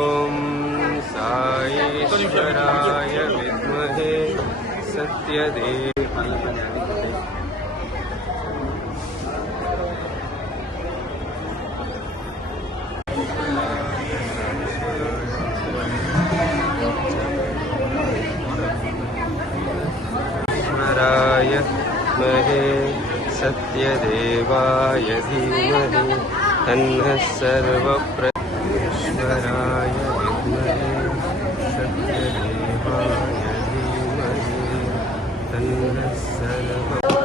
ॐ साईश्वराय विद्महे सत्यदेव ईश्वराय महे सत्यदेवाय धीमहि तन्नः सर्वप्र ईश्वराय विद्महे सत्यदेवाय धीमहि सर्व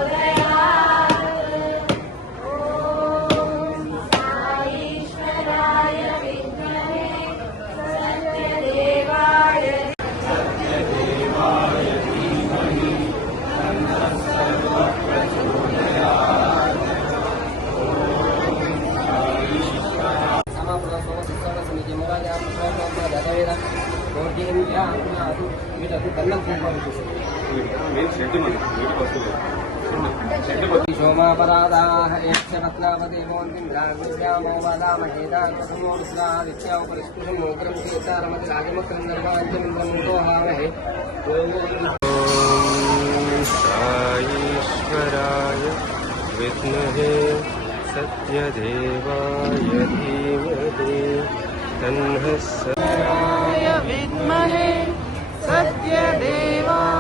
ईश्वराय यश्च पत्नापदेवोऽन्तिन्द्राग्यामो वादामहेदाकृतमोऽपरिस्पृशमोग्रं चेतारमति रागमक्रं विमहे सत्यदेवा।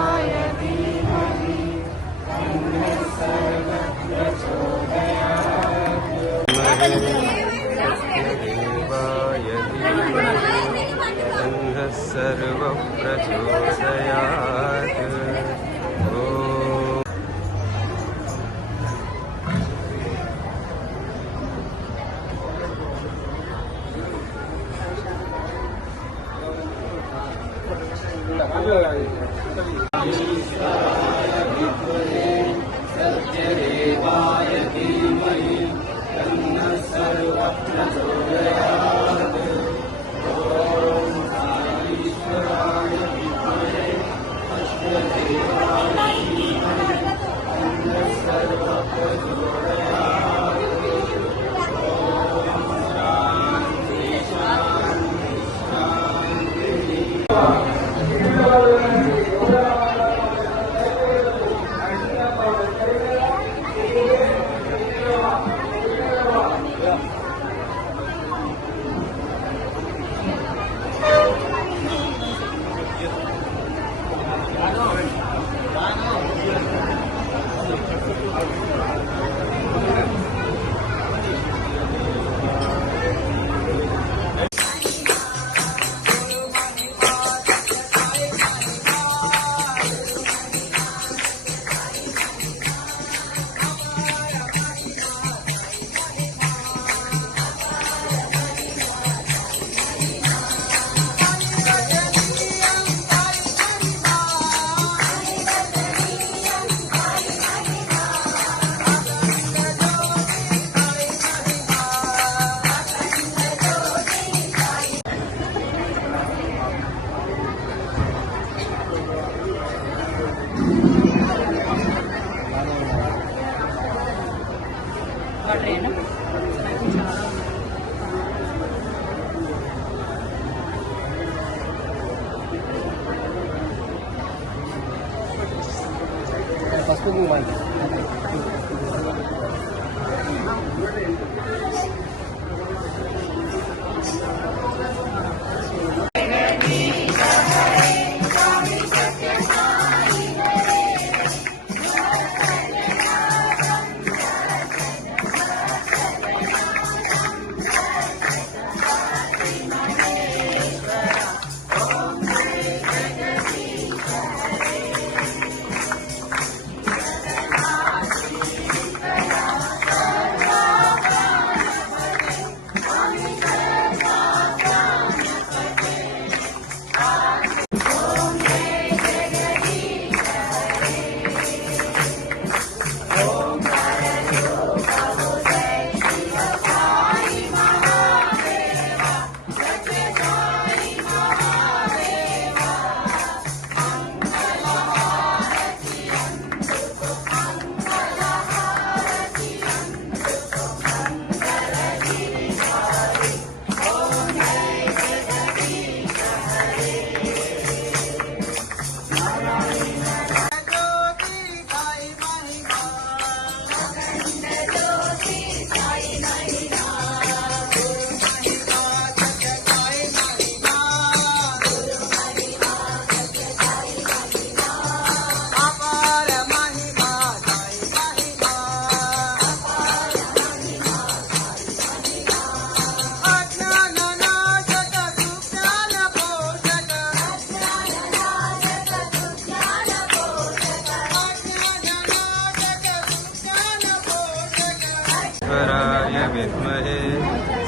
विद्महे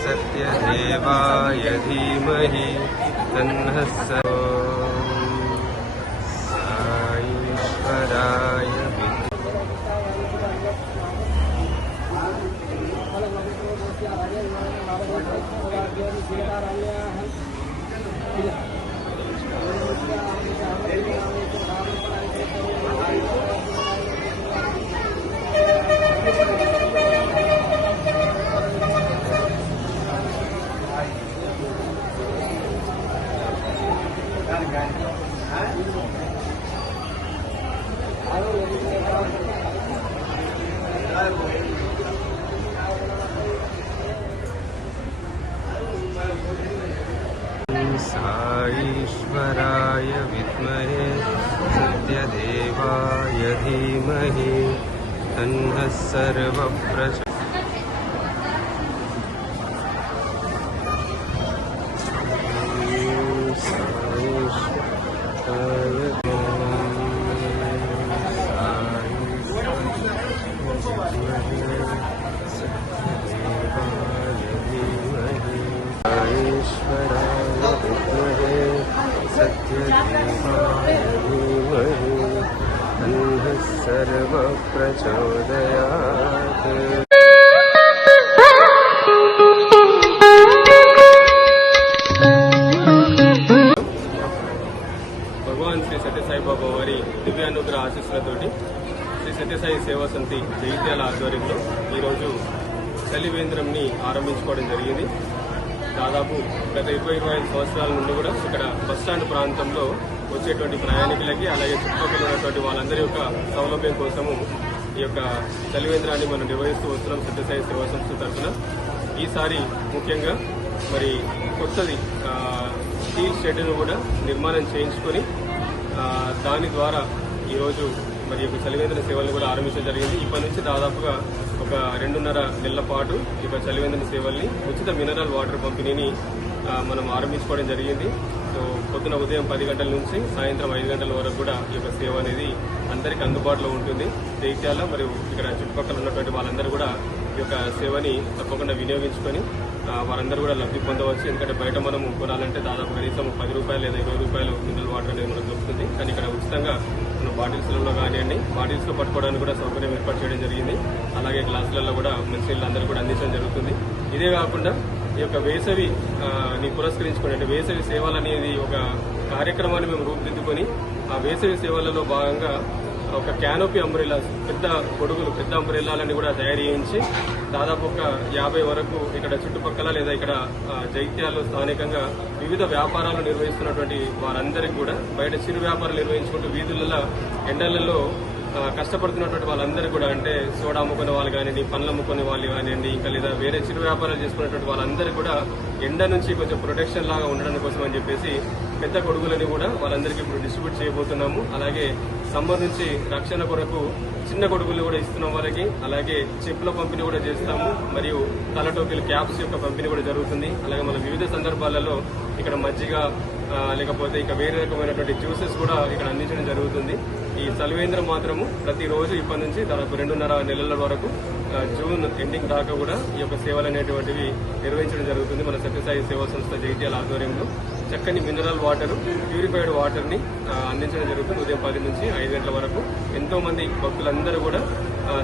सत्यदेवाय धीमहि तन्नः स साईश्वराय साईश्वराय विद्महे सत्यदेवाय धीमहि तन्नः सर्वप्रच తీసుకోవడం జరిగింది. దాదాపు గత ఇరవై ఇరవై ఐదు సంవత్సరాల నుండి కూడా ఇక్కడ బస్టాండ్ ప్రాంతంలో వచ్చేటువంటి ప్రయాణికులకి అలాగే చుట్టుపక్కల ఉన్నటువంటి వాళ్ళందరి యొక్క సౌలభ్యం కోసము ఈ యొక్క చలివేంద్రాన్ని మనం నిర్వహిస్తూ వస్తున్నాం సత్యసాయి సేవా సంస్థ తరఫున. ఈసారి ముఖ్యంగా మరి కొత్తది స్టీల్ షెడ్ను కూడా నిర్మాణం చేయించుకొని దాని ద్వారా ఈరోజు మరి యొక్క చలివేంద్ర సేవలను కూడా ఆరంభించడం జరిగింది. ఇప్పటి నుంచి దాదాపుగా ఒక రెండున్నర నెలల పాటు ఈ యొక్క చలివేంద్ర సేవల్ని ఉచిత మినరల్ వాటర్ పంపిణీని మనం ఆరంభించుకోవడం జరిగింది. సో పొద్దున ఉదయం పది గంటల నుంచి సాయంత్రం ఐదు గంటల వరకు కూడా ఈ యొక్క సేవ అనేది అందరికీ అందుబాటులో ఉంటుంది. జైత్యాల మరియు ఇక్కడ చుట్టుపక్కల ఉన్నటువంటి వాళ్ళందరూ కూడా యొక్క సేవని తప్పకుండా వినియోగించుకొని వారందరూ కూడా లబ్ధి పొందవచ్చు. ఎందుకంటే బయట మనం కొనాలంటే దాదాపు కనీసం పది రూపాయలు లేదా ఇరవై రూపాయలు మినరల్ వాటర్ అనేది మనకు దొరుకుతుంది. కానీ ఇక్కడ ఉచితంగా మనం బాటిల్స్లలో కానివ్వండి బాటిల్స్లో పట్టుకోవడానికి కూడా సౌకర్యం ఏర్పాటు చేయడం జరిగింది. అలాగే గ్లాసులలో కూడా మెన్సీళ్ళు అందరూ కూడా అందించడం జరుగుతుంది. ఇదే కాకుండా ఈ యొక్క వేసవి ని పురస్కరించుకొని అంటే వేసవి సేవలు అనేది ఒక కార్యక్రమాన్ని మేము రూపుదిద్దుకొని ఆ వేసవి సేవలలో భాగంగా ఒక క్యానోపీ అంబ్రెలాస్ పెద్ద గొడుగులు పెద్ద అంబ్రిల్లాలని కూడా తయారు చేయించి దాదాపు ఒక యాభై వరకు ఇక్కడ చుట్టుపక్కల లేదా ఇక్కడ జైత్యాలు స్థానికంగా వివిధ వ్యాపారాలు నిర్వహిస్తున్నటువంటి వారందరికీ కూడా బయట చిరు వ్యాపారాలు నిర్వహించుకుంటూ వీధులలో ఎండలలో కష్టపడుతున్నటువంటి వాళ్ళందరూ కూడా అంటే సోడా అమ్ముకునే వాళ్ళు కానివ్వండి పండ్లు అమ్ముకునే వాళ్ళు కానివ్వండి ఇంకా లేదా వేరే చిరు వ్యాపారాలు చేసుకున్నటువంటి వాళ్ళందరూ కూడా ఎండ నుంచి కొంచెం ప్రొటెక్షన్ లాగా ఉండడం కోసం అని చెప్పేసి పెద్ద కొడుకులని కూడా వాళ్ళందరికీ ఇప్పుడు డిస్ట్రిబ్యూట్ చేయబోతున్నాము. అలాగే సంబంధించి రక్షణ కొరకు చిన్న కొడుకులు కూడా ఇస్తున్నాం వాళ్ళకి. అలాగే చెప్పుల పంపిణీ కూడా చేస్తాము. మరియు తల క్యాప్స్ యొక్క పంపిణీ కూడా జరుగుతుంది. అలాగే మన వివిధ సందర్భాలలో ఇక్కడ మజ్జిగ లేకపోతే ఇక వేరే రకమైనటువంటి జ్యూసెస్ కూడా ఇక్కడ అందించడం జరుగుతుంది. ఈ సల్వేంద్రం మాత్రము ప్రతిరోజు ఇప్పటి నుంచి దాదాపు రెండున్నర నెలల వరకు జూన్ ఎండింగ్ దాకా కూడా ఈ యొక్క సేవలు అనేటువంటివి నిర్వహించడం జరుగుతుంది. మన సత్యసాయి సేవా సంస్థ జగిత్యాల ఆధ్వర్యంలో. చక్కని మినరల్ వాటర్ ప్యూరిఫైడ్ వాటర్ని అందించడం జరుగుతుంది ఉదయం పది నుంచి ఐదు గంటల వరకు. ఎంతో మంది భక్తులందరూ కూడా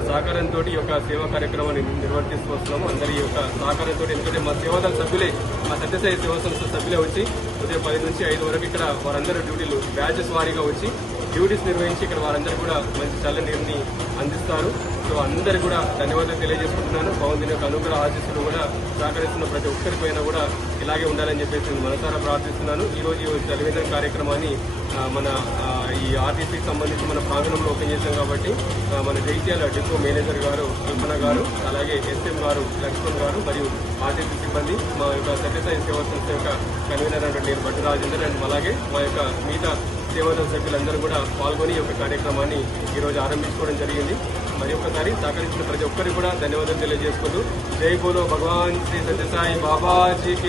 సహకారంతో ఈ యొక్క సేవా కార్యక్రమాన్ని నిర్వర్తిస్తూ వస్తున్నాము. అందరి యొక్క సహకారంతో ఎందుకంటే మా సేవాదళ సభ్యులే మా సత్యసాయి సేవా సంస్థ సభ్యులే వచ్చి ఉదయం పది నుంచి ఐదు వరకు ఇక్కడ వారందరూ డ్యూటీలు బ్యాచెస్ వారీగా వచ్చి డ్యూటీస్ నిర్వహించి ఇక్కడ వారందరూ కూడా మంచి చల్ల నీరుని అందిస్తారు. సో అందరు కూడా ధన్యవాదాలు తెలియజేసుకుంటున్నాను. పవన్ యొక్క అనుగ్రహ ఆశీస్సులు కూడా సహకరిస్తున్న ప్రతి ఒక్కరిపైన కూడా ఇలాగే ఉండాలని చెప్పేసి నేను మనసారా ప్రార్థిస్తున్నాను. ఈ రోజు చలివేంద్ర కార్యక్రమాన్ని మన ఈ ఆర్టీసీకి సంబంధించి మన ప్రాంగణంలో ఓపెన్ చేశాం కాబట్టి మన జైత్యాల డిపో మేనేజర్ గారు కల్పన గారు అలాగే ఎస్ఎం గారు లక్ష్మణ్ గారు మరియు ఆర్టీసీ సిబ్బంది మా యొక్క సత్యసాయి సేవా సంస్థ యొక్క కన్వీనర్ అంటే నేను భట్టి రాజేందర్ అండ్ అలాగే మా యొక్క మిగతా సేవాదళ సభ్యులందరూ కూడా పాల్గొని ఈ యొక్క కార్యక్రమాన్ని ఈరోజు ఆరంభించుకోవడం జరిగింది. మరి ఒక్కసారి సహకరించిన ప్రతి ఒక్కరికి కూడా ధన్యవాదాలు తెలియజేసుకుంటూ జై బోలో భగవాన్ శ్రీ సత్యసాయి బాబాజీకి